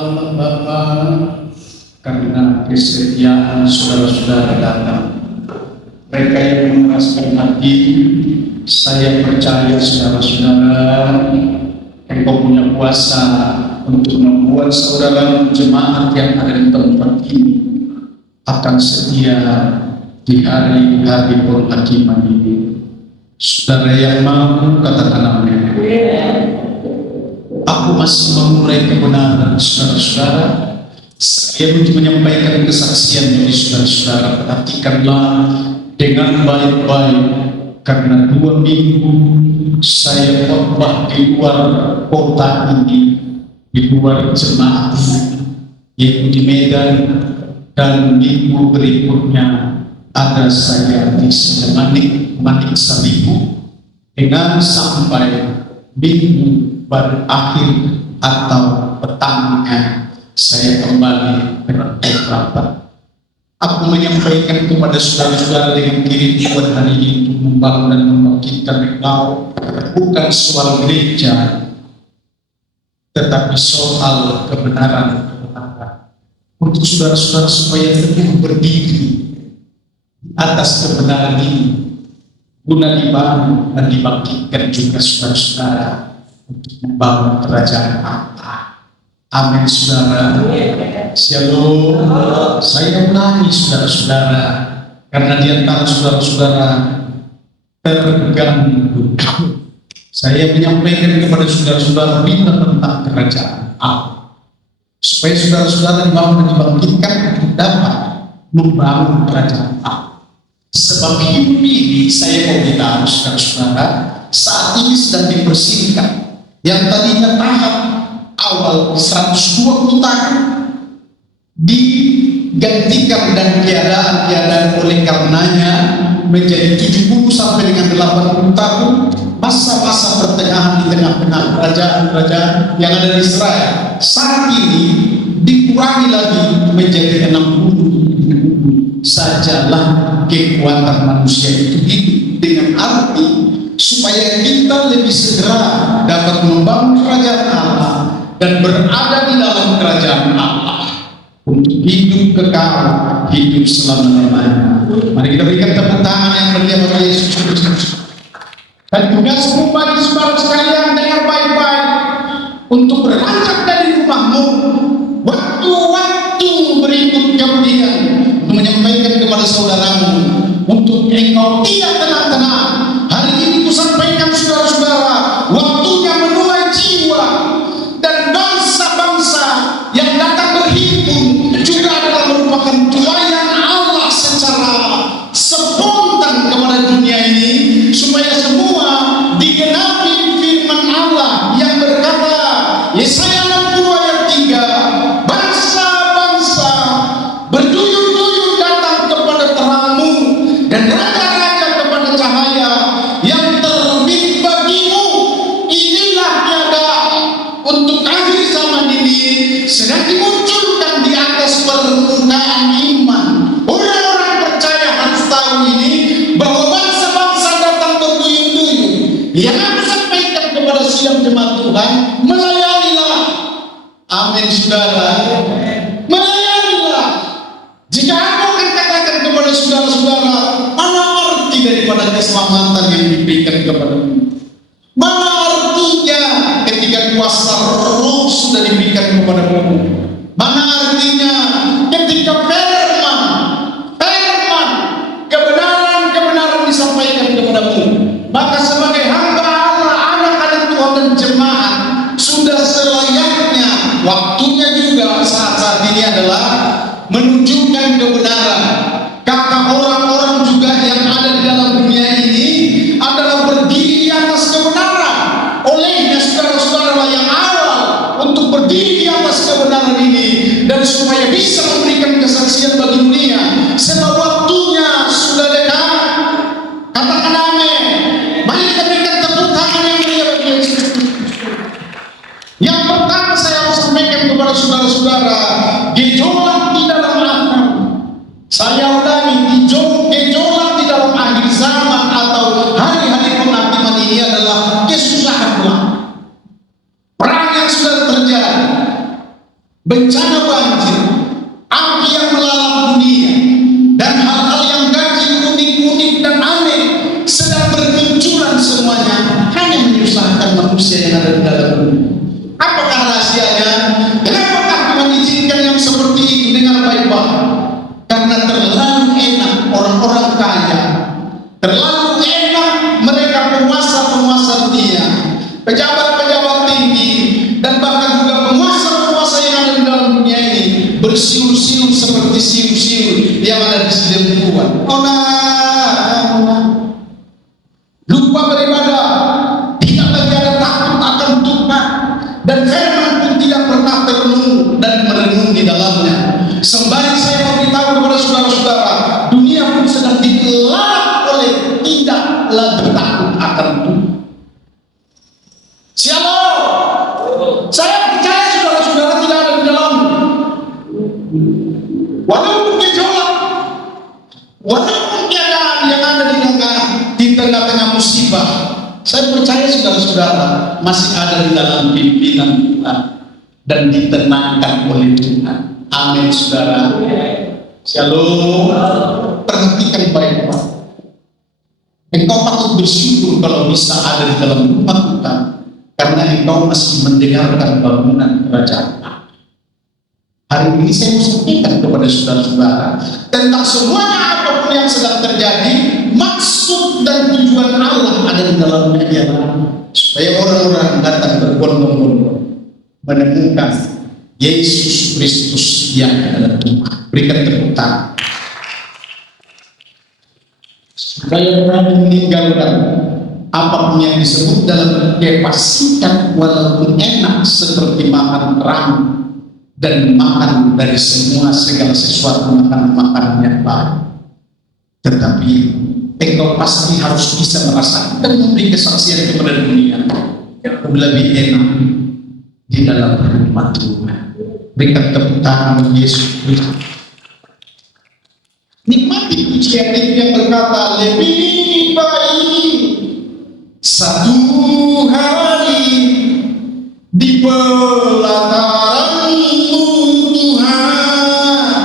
Allah Bapa, karena kesetiaan saudara-saudara datang. Mereka yang mengeraskan hati, saya percaya saudara-saudara, Engkau punya kuasa untuk membuat saudara jemaat yang ada di tempat ini akan setia di hari-hari penghakiman ini. Saudara yang mau katakan amin. Aku masih memulai kebenaran saudara-saudara. Saya untuk menyampaikan kesaksian dari saudara-saudara. Perhatikanlah dengan baik-baik, karena 2 minggu saya khotbah di luar kota ini, di luar jemaat yaitu di Medan, dan minggu berikutnya ada saya di Manik Salibu, dengan sampai minggu berakhir atau petangnya saya kembali ke rapat. Aku menyampaikan kepada saudara-saudara dengan kirim Tuhan hari ini untuk membangun dan membangkitkan engkau, bukan soal gereja, tetapi soal kebenaran. Untuk saudara-saudara supaya teguh berdiri atas kebenaran ini, guna dibangun dan dibangkitkan juga saudara-saudara untuk membangun kerajaan Allah. Amin saudara. Shalom. Saya ulangi saudara-saudara, karena di antara saudara-saudara terganggu. Saya menyampaikan kepada saudara-saudara bila tentang kerajaan Allah, supaya saudara-saudara dibangun dan dibangkitkan untuk dapat membangun kerajaan Allah. Sebab hidup ini, saya mau beritahu saudara-saudara, saat ini sedang dipersingkat. Yang tadinya tahap awal 120 tahun digantikan dan keadaan oleh karenanya menjadi 70 sampai dengan 80 tahun, masa-masa pertengahan di tengah-tengah kerajaan-kerajaan yang ada di Israel. Saat ini dikurangi lagi menjadi 60 sajalah kekuatan manusia itu hidup, dengan arti supaya kita lebih segera dapat membangun kerajaan Allah dan berada di dalam kerajaan Allah untuk hidup kekal, hidup selama-lamanya. Mari kita berikan tepuk tangan yang meriah bagi Yesus Kristus. Dan tugasmu bagi saudara sekalian, dengar baik-baik, untuk beranjak dari rumahmu waktu-waktu berikut kemudian, untuk menyampaikan kepada saudaramu untuk engkau tidak tenang-tenang. Hari ini kusampaikan saudara-saudara, waktunya menuai jiwa, dan bangsa-bangsa yang datang berhimpun juga adalah merupakan tuayan Allah secara spontan kepada dunia ini, supaya semua digenapi firman Allah yang berkata, Yesaya 60 ayat 3, bangsa-bangsa berduyun-duyun datang kepada terangmu, dan raja-raja kepada cahaya yang terbit bagimu. Inilah tiada untuk akhir zaman ini sedang dimunculkan di atas permukaan iman. Orang-orang percaya harus tahu ini, bahwa bangsa-bangsa datang berduyun-duyun. Yang aku sampaikan kepada sidang jemaat Tuhan, melayanilah. Amin saudara. Melayanilah. Jika aku akan katakan kepada saudara-saudara, mana arti daripada keselamatan yang diberikan kepadamu? Mana artinya ketika kuasa roh sudah diberikan kepadamu? Mana artinya ketika firman kebenaran disampaikan kepadamu? Maka sebagai hamba Allah, anak-anak Tuhan dan jemaat, sudah selayaknya, waktunya juga saat-saat ini adalah menunjukkan kebenaran. Karena orang-orang juga yang ada di dalam dunia ini adalah berdiri di atas kebenaran. Olehnya saudara-saudara yang awal untuk berdiri di atas kebenaran ini, dan supaya bisa memberikan kesaksian bagi dunia, sebab waktunya sudah dekat. Katakan amin. Mari kita berikan tepuk tangan yang meriah bagi Yesus. Yang pertama saya mau sampaikan kepada saudara-saudara, gejolak di dalam akal. Saya ulangi, gejolak di dalam akhir zaman atau hari-hari penghakiman ini adalah kesusahan Tuhan. Perang yang sudah terjadi, bencana banjir, api yang melalap dunia, dan hal-hal yang ganjil, unik-unik dan aneh sedang bermunculan, semuanya hanya menyusahkan manusia yang ada di dalam dunia. Apakah rahasianya? Kenapakah Tuhan izinkan yang seperti itu? Dengar baik-baik. Karena terlalu enak orang-orang kaya, terlalu enak mereka penguasa-penguasa dunia, pejabat-pejabat tinggi, dan bahkan juga penguasa-penguasa yang ada di dalam dunia ini bersiul-siul seperti siul-siul yang ada di sedemikian. Lupa beribadah, tidak lagi ada takut akan Tuhan, dan firman pun tidak pernah terenung dan merenung di dalamnya. Sembari saya memberitahu kepada saudara-saudara, dunia pun sedang digelap oleh tidak lagi takut akan Tuhan. Shalom. Saya percaya saudara-saudara tidak ada di dalam. Walaupun gejolak, walaupun keadaan yang ada di tengah-tengah musibah, saya percaya saudara-saudara masih ada di dalam pimpinan Tuhan dan ditenangkan oleh Tuhan. Amin, saudara. Shalom. Perhatikan baik-baik. Engkau patut bersyukur kalau bisa ada di dalam rumah Tuhan, karena engkau masih mendengarkan bangunan kerajaan. Hari ini saya mau sampaikan kepada saudara-saudara tentang semuanya apapun yang sedang terjadi, maksud dan tujuan Allah ada di dalamnya, supaya orang-orang datang berbondong-bondong menemukan Yesus Kristus yang adalah Tuhan. Berikan tepuk tangan. Supaya orang meninggalkan apapun yang disebut dalam kepastikan, walaupun enak seperti makan terang dan makan dari semua segala sesuatu makan yang baik, tetapi engkau pasti harus bisa merasakan dan memberi kesaksian kepada dunia yang lebih enak di dalam rumah Tuhan. Berikan tepuk tangan Yesus Kristus. Nikmati pujian itu yang berkata, lebih baik satu hari di pelataran-Mu Tuhan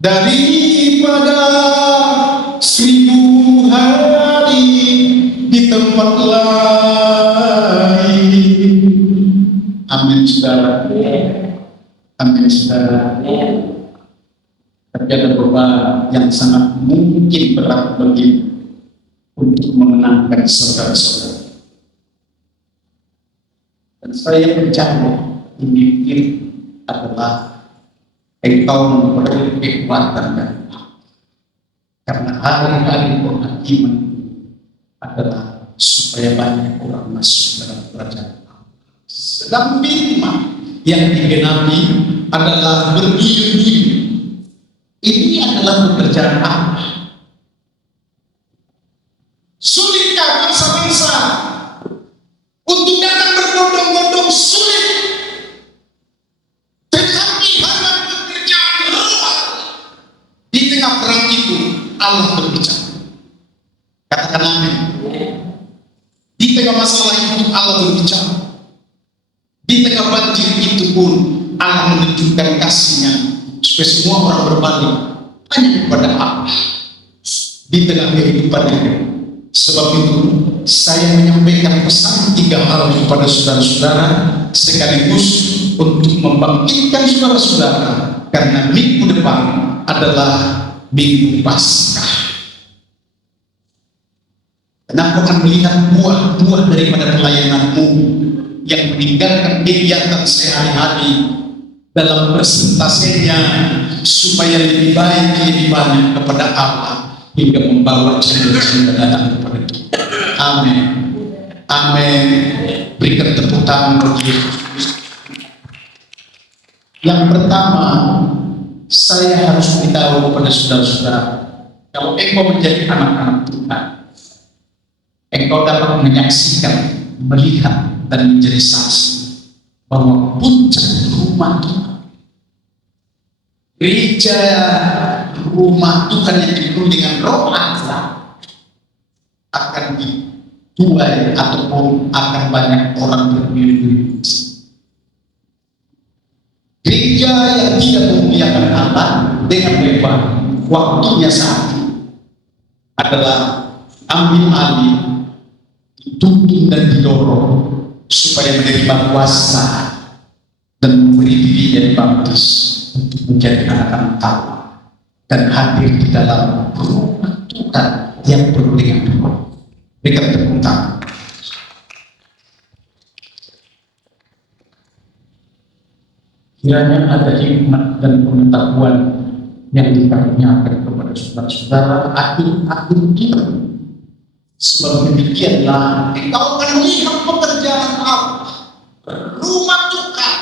daripada 1000 hari di tempat lain. Amin, saudara. Amin, saudara. Tapi ada beberapa yang sangat mungkin berat bagi untuk memenangkan saudara-saudara. Dan saya percaya ini adalah engkau memperoleh kekuatan dari Allah. Karena hari-hari penghakiman adalah supaya banyak orang masuk dalam kerajaan Allah. Sedang firman yang digenapi adalah berduyun-duyun. Ini adalah pekerjaan Allah. Sulitkah bangsa-bangsa untuk datang berbondong-bondong? Sulit. Tetapi hanya pekerjaan roh di tengah perang itu Allah berbicara. Katakan amin. Di tengah masalah itu Allah berbicara. Di tengah banjir itu pun Allah menunjukkan kasih-Nya supaya semua orang berbalik hanya kepada Allah di tengah kehidupan ini. Sebab itu saya menyampaikan pesan 3 hal kepada saudara-saudara sekaligus untuk membangkitkan saudara-saudara, karena minggu depan adalah minggu Paskah. Dan aku akan melihat buah-buah daripada pelayananmu yang meninggalkan kegiatan sehari-hari dalam persentasenya supaya lebih baik, lebih banyak kepada Allah, hingga membawa cinta-cinta datang kepada kita. Amin. Amin. Berikan tepuk tangan bagi Yesus. Yang pertama, saya harus beritahu kepada saudara-saudara, kalau engkau menjadi anak-anak Tuhan, engkau dapat menyaksikan, melihat, dan menjadi saksi bahwa puncak rumah Tuhan, gereja rumah Tuhan yang dipenuhi dengan roh Allah, akan dituai ataupun akan banyak orang berdiri. Gereja gereja yang tidak memuliakan Allah dengan lebar waktunya saat ini adalah ambil alih, dituntun dan didorong supaya menerima kuasa dan memberi dirinya dibaptis untuk menjadi anak-anak Allah dan hadir di dalam rumah Tuhan yang penuh dengan Tuhan. Berikan tepuk tangan. Kiranya ada hikmat dan pengetahuan yang dikaruniakan kepada saudara-saudara akhir-akhir ini. Sebab demikianlah engkau akan melihat pekerjaan Allah, rumah Tuhan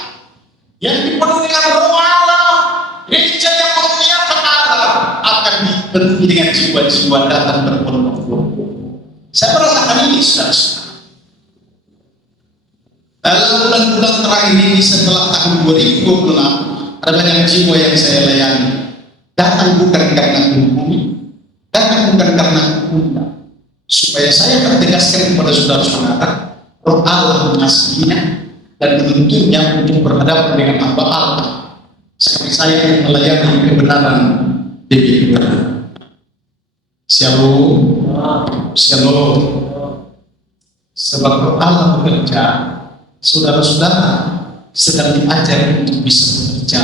yang dipenuhi dengan roh Allah, gereja yang memuliakan Allah akan dipenuhi dengan jiwa-jiwa datang berbondong-bondong. Saya merasakan ini, saudara-saudara. Dalam bulan-bulan terakhir ini setelah tahun 2026 ada banyak jiwa yang saya layani. Datang bukan karena bumi, datang bukan karena undang. Supaya saya tertegaskan kepada saudara-saudara, roh Allah mengasihinya dan menuntunnya untuk berhadapan dengan hamba Allah. Seperti saya yang melayani kebenaran demi kebenaran. Shalom, shalom. Sebab roh Allah bekerja, saudara-saudara sedang diajar untuk bisa bekerja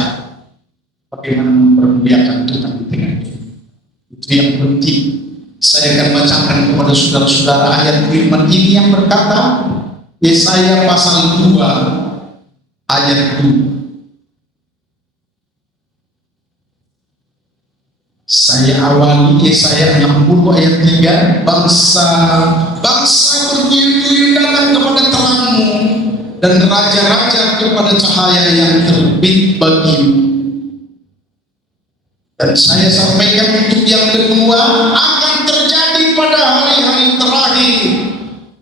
bagaimana mempermuliakan Tuhan di tengah ini. Itu yang penting. Saya akan bacakan kepada saudara-saudara ayat firman ini yang berkata, Yesaya pasal 2 ayat 2. Saya awali Yesaya 60 ayat 3. Bangsa berduyun-duyun datang kepada terangmu, dan raja-raja kepada cahaya yang terbit bagimu. Dan saya sampaikan untuk yang kedua, akan terjadi pada hari-hari terakhir,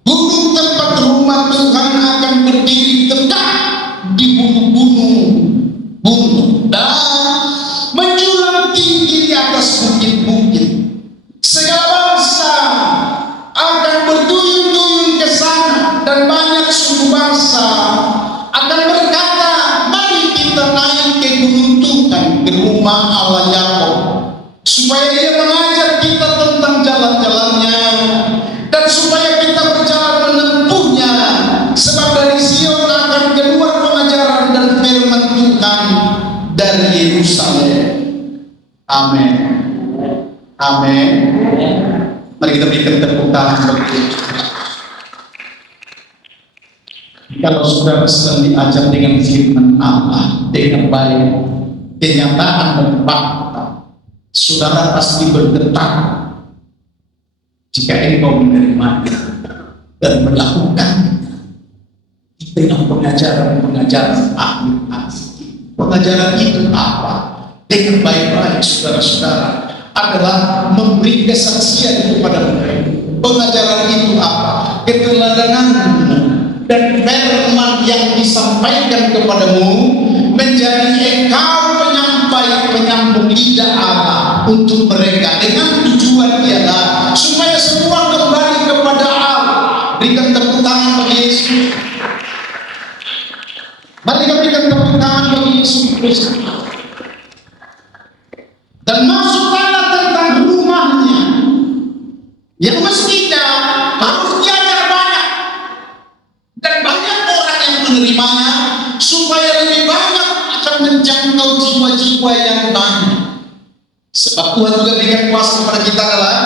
gunung tempat rumah Tuhan akan berdiri tegak di gunung-gunung dan menjulang tinggi di atas bukit-bukit. Segala bangsa akan berduyun-duyun ke sana, dan banyak suku bangsa akan berkata, mari kita naik ke gunung Tuhan, ke rumah Allah Yakub, supaya Dia mengajar kita tentang jalan-jalannya, dan supaya kita berjalan menempuhnya. Sebab dari Sion akan keluar pengajaran dan firman Tuhan dari Yerusalem. Amin. Amin. Mari kita berikan tepuk tangan bagi kalau saudara sedang diajar dengan firman Allah dengan baik, kenyataan dan fakta, saudara pasti bergetar jika engkau menerimanya dan melakukan dengan pengajaran ahli. Pengajaran itu apa? Dengan baik-baik, saudara-saudara, adalah memberi kesaksian kepada mereka. Pengajaran itu apa? Keteladanan dan firman yang disampaikan kepadamu menjadi engkau penyambung lidah Allah untuk mereka, dengan tujuan ialah supaya semua kembali kepada Allah. Berikan tepuk tangan bagi Yesus. Mari kita berikan tepuk tangan bagi Yesus Kristus. Dan maksudnya tentang rumahnya yang mestinya harus diajar banyak, dan banyak orang yang menerimanya, supaya lebih banyak akan menjangkau jiwa-jiwa yang banyak. Sebab Tuhan juga berikan kuasa kepada kita adalah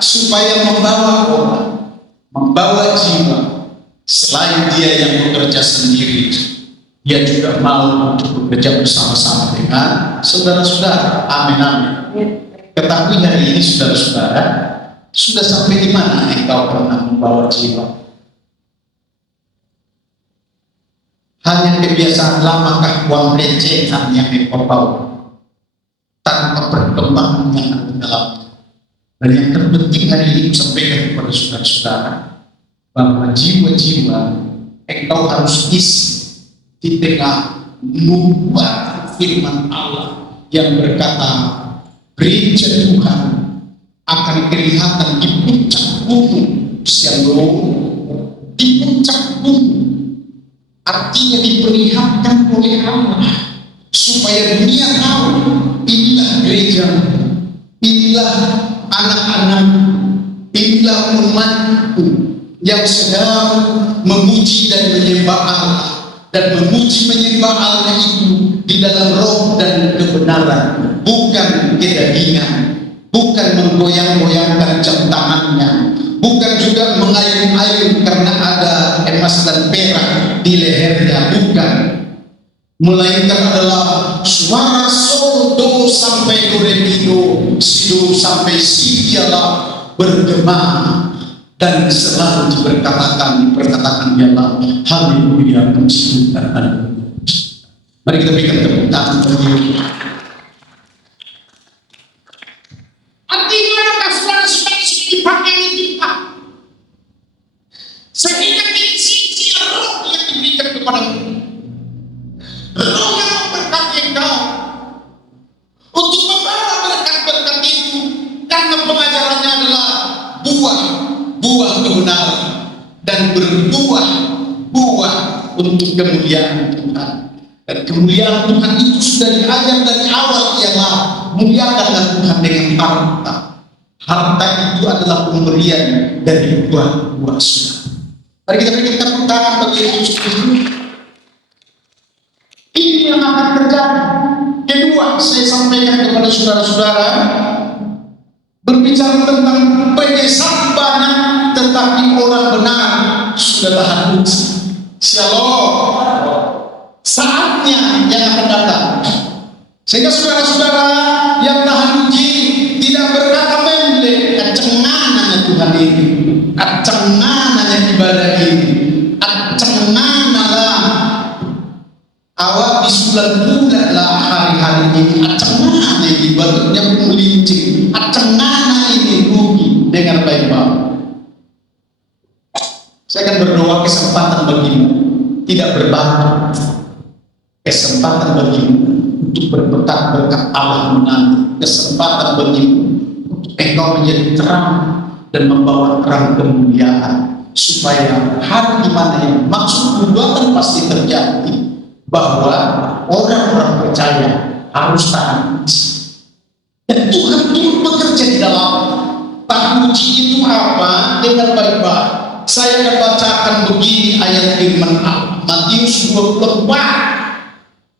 supaya membawa orang, membawa jiwa. Selain Dia yang bekerja sendiri, Dia juga mau untuk bekerja bersama-sama dengan saudara-saudara. Amin, amin. Ketahui hari ini, saudara-saudara, sudah sampai di mana engkau pernah membawa jiwa? Hanya kebiasaan lamakah uang recehan yang engkau bawa, tanpa perkembangan yang ada dalam. Dan yang terpenting hari ini sampaikan kepada saudara-saudara bahwa jiwa-jiwa engkau harus isi di tengah membuat firman Allah yang berkata, gereja Tuhan akan kelihatan di puncak gunung. Shalom, di puncak gunung, artinya diperlihatkan oleh Allah supaya dunia tahu inilah gereja, inilah anak-anak, inilah umatku yang sedang memuji dan menyembah Allah, dan memuji menyembah Allah itu di dalam roh dan kebenaran, bukan kedagingan, bukan menggoyang-goyangkan jam tangannya, bukan juga mengayun-ayun karena ada emas dan perak di lehernya, bukan, melainkan adalah suara sol do sampai do re mi do, si do sampai si dialah bergema, dan selalu diperkatakan dialah haleluya, puji Tuhan, haleluya. Mari kita berikan tepuk tangan bagi Dia. Artinya apakah saudara-saudara sudah dipakai di Tuhan, sehingga isi roh yang diberikan kepada kita, roh yang memberkati engkau untuk membawa berkat-berkat itu, karena pengajarannya adalah buah kebenaran dan berbuah untuk kemuliaan Tuhan. Dan kemuliaan Tuhan itu sudah diajar dari awal, ialah muliakanlah Tuhan dengan harta. Harta itu adalah pemberian dari buah-buah surga. Mari kita berikan tepuk tangan bagi Yesus Kristus. Ini yang akan terjadi. Kedua, saya sampaikan kepada saudara-saudara, berbicara tentang penyesat banyak, tetapi orang benar sudahlah habis. Shalom. Saatnya yang akan datang, sehingga saudara-saudara yang tahan uji tidak berkata memble, acengananya Tuhan ini, acengananya ibadah ini, acenganlah awak bisulan-bulan lah hari-hari ini, acengananya ibadahnya melincing, acengananya ini rugi. Dengar baik-baik, saya akan berdoa kesempatan bagimu tidak berbakat, kesempatan bagimu untuk berkat Allah menanti, kesempatan bagimu untuk engkau menjadi terang dan membawa terang kemuliaan, supaya hari di mana yang maksud perbuatan pasti terjadi, bahwa orang-orang percaya harus tahan uji, dan Tuhan turut bekerja di dalam tahan uji itu. Apa? Dengan baik-baik saya akan bacakan begini ayat firman Allah, Matius 24,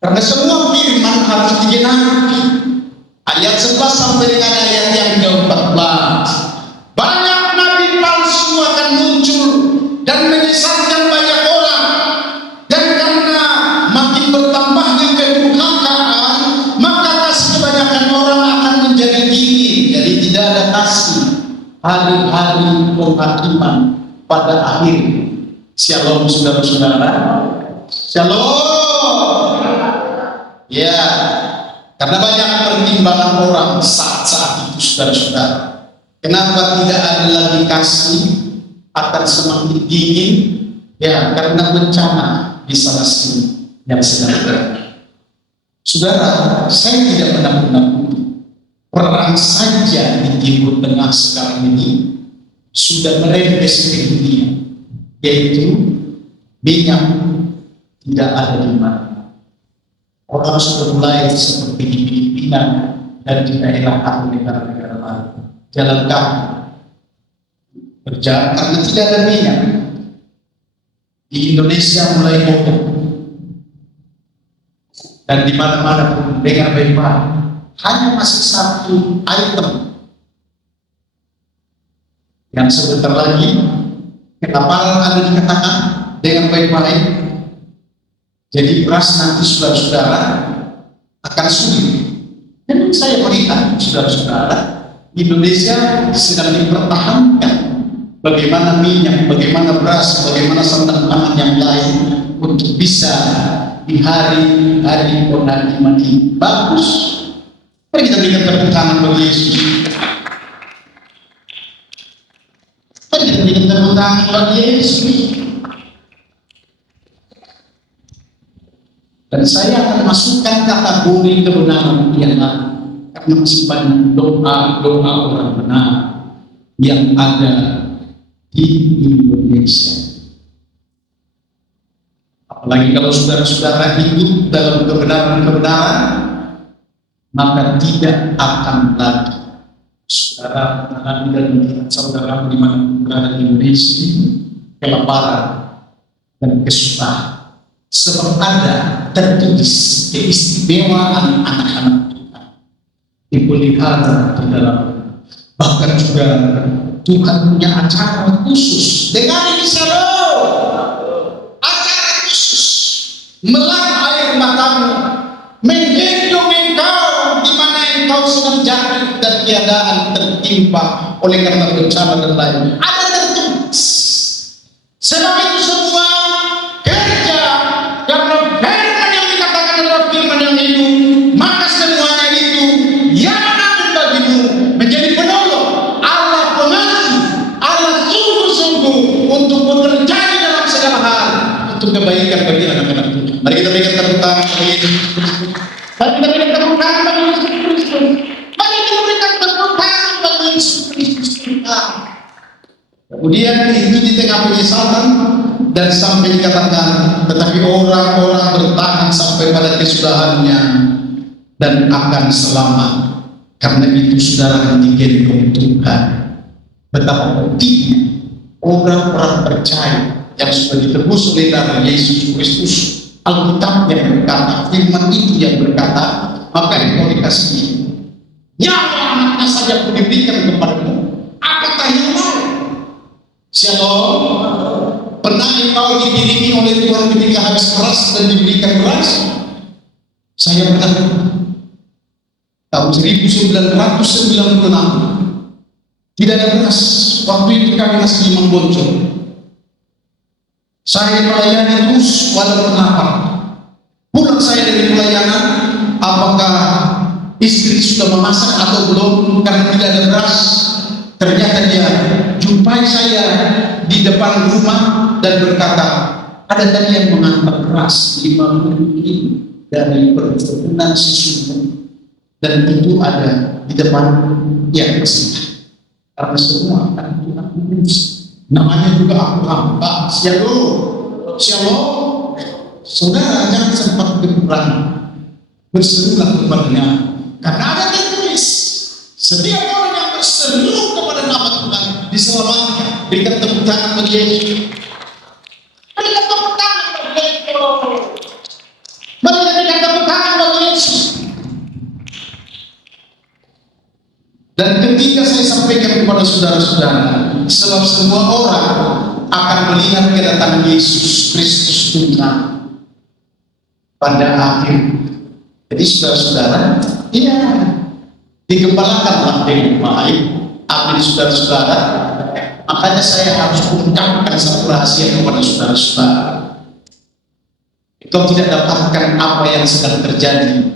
karena semua firman harus digenapi. Ayat 11 sampai dengan ayat yang ke-14. Banyak nabi palsu akan muncul dan menyesatkan banyak orang, dan karena makin bertambahnya kedurhakaan, maka kasih kebanyakan orang akan menjadi dingin. Jadi tidak ada kasih. Hari-hari penghakiman pada akhir. Shalom saudara-saudara. Shalom. Ya, karena banyak pertimbangan orang saat-saat itu saudara-saudara. Kenapa tidak ada lagi kasih, akan semakin dingin? Ya, karena bencana di sana sini yang sedang terjadi. Saudara, saya tidak menakut-nakuti. Perang saja di Timur Tengah sekarang ini sudah merembes ke dunia, yaitu minyak tidak ada di mana. Orang sudah mulai seperti di Filipina dan di daerah atau negara-negara lain jalan kaki berjalan karena tidak ada minyak. Di Indonesia mulai mogok, dan di mana-mana pun dengar baik-baik, hanya masih satu item yang sebentar lagi kelaparan ada dikatakan dengan baik-baik. Jadi beras nanti saudara-saudara akan sulit. Dan saya melihat saudara-saudara, Indonesia sedang dipertahankan bagaimana minyak, bagaimana beras, bagaimana santan pangan yang lain untuk bisa di hari-hari penantian ini bagus. Mari kita berikan tepuk tangan bagi Yesus. Mari kita berikan tepuk tangan bagi Yesus. Dan saya akan masukkan kategori kebenaran yang lain, karena masih banyak doa-doa orang benar yang ada di Indonesia. Apalagi kalau saudara-saudara hidup dalam kebenaran-kebenaran, maka tidak akan lagi saudara mengalami dan melihat saudara di mana berada di Indonesia kelaparan dan kesusahan. Sebab ada tertulis keistimewaan anak-anak Tuhan dipelihara di dalam. Bahkan juga Tuhan punya acara khusus dengan ini acara khusus melap air matamu, menggendong engkau di mana engkau sedang jatuh dan keadaan tertimpa oleh karena bencana dan lain. Ada tertulis. Sebab itu semua kerja karena firman yang dikatakan adalah firman yang hidup, maka semuanya itu yang akan bagimu menjadi penolong, Allah pengasih, Allah sungguh-sungguh untuk bekerja di dalam segala hal untuk kebaikan bagi anak-anak Tuhan. Mari kita berikan tepuk tangan bagi Yesus Kristus. Mari kita berikan tepuk tangan bagi Yesus Kristus. Mari kita berikan tepuk tangan bagi Yesus Kristus. Kemudian itu di tengah penyesatan dan sampai dikatakan, tetapi orang-orang bertahan sampai pada kesudahannya dan akan selamat. Karena itu saudara yang digendong Tuhan. Betapa pentingnya orang-orang percaya yang sudah ditebus oleh darah Yesus Kristus. Alkitab yang berkata, firman itu yang berkata, maka engkau dikasihi. Nyawa anaknya saja pun diberikan kepadamu. Apakah yang lain? Shalom. Pernah engkau dibimbing oleh Tuhan ketika habis keras dan diberikan beras? Saya pernah tahun 1996 tidak ada beras. Waktu itu kami masih di Mangboncol. Saya melayani terus walaupun lapar. Pulang saya dari pelayanan, apakah istri sudah memasak atau belum karena tidak ada beras? Ternyata dia jumpai saya di depan rumah dan berkata, ada tadi yang mengantar beras 50 kilo dari perkebunan Sisumbu, dan itu ada di depan yang bersih. Karena semua akan Tuhan urus. Namanya juga aku hamba. Shalom. Saudara jangan sempat berperang. Berserulah kepadanya. Karena ada tertulis, setiap orang yang berseru kepada nama Tuhan diselamatkan. Berikan tepuk tangan bagi Yesus. Berikan tepuk tangan bagi Yesus. Berikan tepuk tangan bagi Yesus. Dan ketika saya sampaikan kepada saudara-saudara, sebab semua orang akan melihat kedatangan Yesus Kristus Tuhan pada akhir. Jadi saudara-saudara, ya digembalakanlah dengan baik. Amin saudara-saudara. Makanya saya harus ungkapkan satu rahasia kepada saudara-saudara. Kau tidak dapatkan apa yang sedang terjadi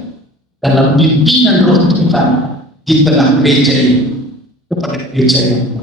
dalam pimpinan Roh Tuhan di tengah gereja ini kepada gereja yang